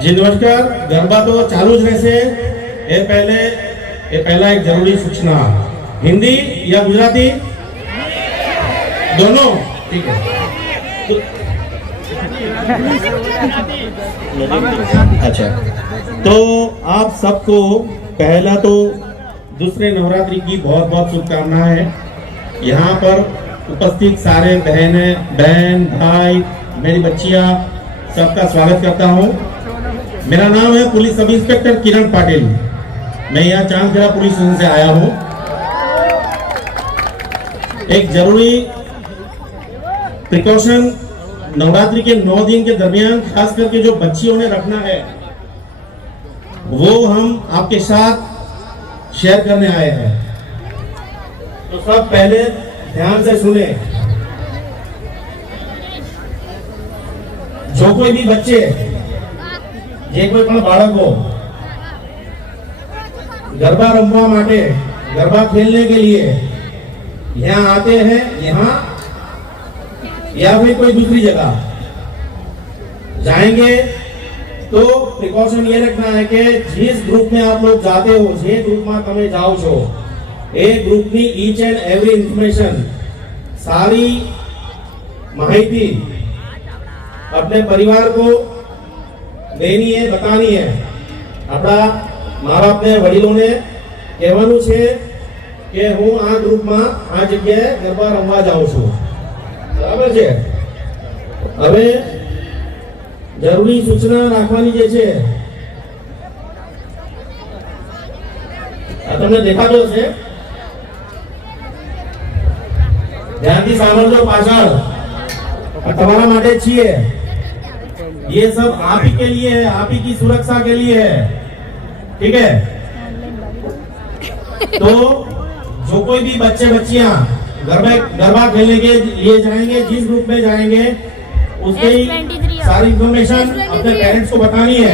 जी नमस्कार। गरबा तो चालू ज रहશે એ પહેલા એક જરૂરી सूचना। हिंदी या गुजराती दोनों ठीक है। अच्छा, तो आप सबको पहला तो दूसरे नवरात्रि की बहुत बहुत शुभकामनाएं हैं। यहाँ पर उपस्थित सारे बहन भाई, मेरी बच्चियां, सबका स्वागत करता हूँ। मेरा नाम है पुलिस सब इंस्पेक्टर किरण पाटिल। मैं यहाँ चांदखेड़ा पुलिस स्टेशन से आया हूँ। एक जरूरी प्रिकॉशन नवरात्रि के 9 दिन के दरमियान खास करके जो बच्चियों ने रखना है वो हम आपके साथ शेयर करने आए हैं। तो सब पहले ध्यान से सुने। जो कोई भी बच्चे જે કોઈ પણ બાળકો गरबा रमवा माटे, गरबा खेलने के लिए यहाँ आते हैं, यहाँ या फिर कोई दूसरी जगह जाएंगे, तो प्रिकॉशन ये रखना है कि जिस ग्रुप में आप लोग जाते हो, जे ग्रुप में તમે જાઓ છો, એ ગ્રુપની ઈચ એન્ડ એવરી ઇન્ફોર્મેશન, सारी माहिती अपने परिवार को देनी है, बतानी है। अपना माँ बाप ने, वडीलों ने कहेवानुं छे कि हूँ आ ग्रुप में आ जगह गरबा रमवा जाऊं छुं। बराबर छे। हवे जरूरी सूचना राखवानी जे छे आ तमने देखातो छे, ध्यानथी सांभळजो। पाछळ तमारा माटे छीए। ये सब आप ही के लिए है, आप ही की सुरक्षा के लिए है, ठीक है। तो जो कोई भी बच्चे बच्चियां गरबा खेलने के लिए जाएंगे, जिस ग्रुप में जाएंगे, उसकी सारी इंफॉर्मेशन अपने पेरेंट्स को बतानी है।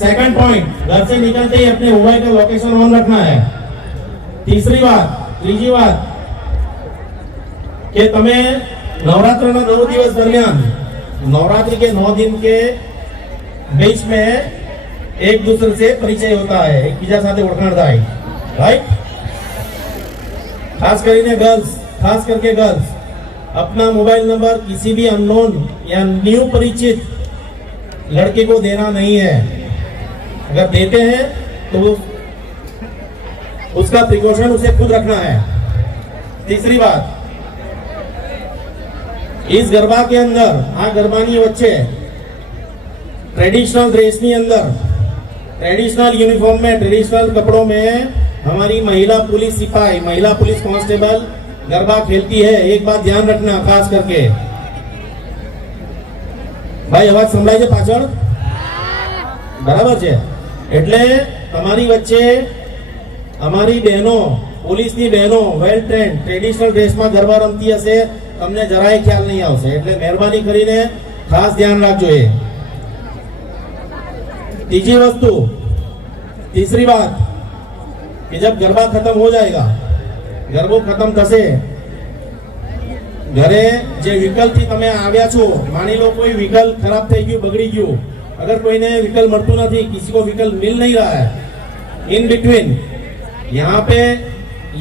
सेकंड पॉइंट, घर से निकलते ही अपने मोबाइल का लोकेशन ऑन रखना है। तीसरी बात कि तमे नवरात्र 9 दिवस दरमियान, नवरात्रि के 9 दिन के बीच में एक दूसरे से परिचय होता है, एक बीजा साथे ओळखाण थाय, राइट। खास करके गर्ल्स अपना मोबाइल नंबर किसी भी अननोन या न्यू परिचित लड़के को देना नहीं है। अगर देते हैं तो उसका प्रिकॉशन उसे खुद रखना है। तीसरी बात, इस गरबा के अंदर, आ गरबानी वच्चे ट्रेडिशनल ड्रेस ની અંદર, ट्रेडिशनल यूनिफॉर्म में, ट्रेडिशनल कपड़ों में हमारी महिला पुलिस सिपाही, महिला पुलिस कांस्टेबल गरबा खेलती है। एक बात ध्यान रखना खास करके। भाई अवाज संभળાય છે પાછળ? બરાબર છે। એટલે તમારી વચ્ચે અમારી બહેનો, પોલીસની બહેનો વેલ ટ્રેન્ડ ટ્રેડિશનલ ડ્રેસમાં ગરબા રમતી હશે, તમને જરાય ખ્યાલ નહીં આવશે। એટલે મહેરબાની કરીને ખાસ ધ્યાન રાખજો। એ तीसरी बात कि जब गरबा खत्म हो जाएगा, गरबो खत्म थशे, घरे जे व्हीकल थी तमे आव्या छो, मानी लो कोई व्हीकल खराब થઈ ગયું, બગડી ગયું, अगर कोई ने व्हीकल મળતું નથી, किसी को व्हीकल मिल नहीं रहा है, इन बिटवीन यहाँ पे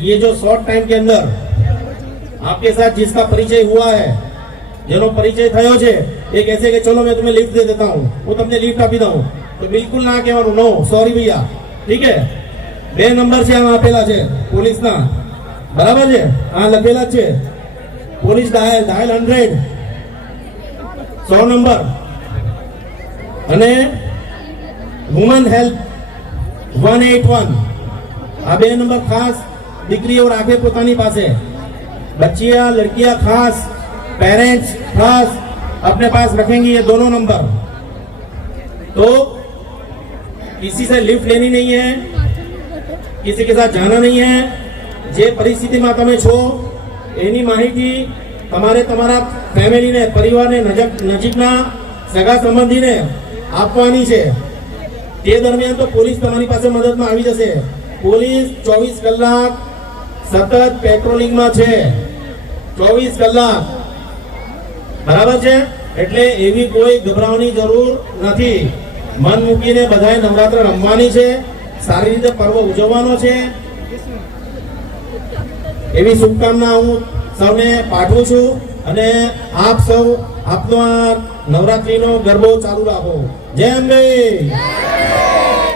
ये जो शॉर्ट टाइम के अंदर आपके साथ जिसका परिचय हुआ है, जेनो परिचय थयो छे, ये कहसे कि चलो मैं तुम्हें लिफ्ट दे देता हूँ, वो तुमने लिफ्ट आपी दूं, तो बिल्कुल ना कहेवानुं, नो सॉरी भैया, ठीक है। 2 नंबर છે આમાં આપેલા છે પોલીસના, બરાબર છે? આ લખેલા છે પોલીસ ડાયલ 100 100 નંબર અને વુમન હેલ્પ 181। આ 2 નંબર ખાસ દીકરીઓ રાખે પોતાની પાસે। बच्चियां, लड़कियां खास, पेरेंट्स खास अपने पास रखेंगी ये दोनों नंबर। तो किसी से लिफ्ट लेनी नहीं है, किसी के साथ जाना नहीं है। जे परिस्थिति में तमे छो एनी माहिती तमारे तमारा फैमिली ने, परिवार ने, नजीकना सगा संबंधी ने आपवानी छे। ते दरमियान तो पुलिस तमारी पासे मदद में आवी जशे। पुलिस 24 કલાક સતત પેટ્રોલિંગ માં છે, 24 કલાક, બરાબર છે। એટલે એવી કોઈ ગભરાવાની જરૂર નથી। મન મૂકીને બધાએ નવરાત્ર રમવાની છે, સારી રીતે પર્વ ઉજવવાનો છે એવી શુભકામના હું સૌને પાઠવું છું અને આપ સૌ આપનો આ નવરાત્રીનો ગરબો ચાલુ રાખો. જય અંબે.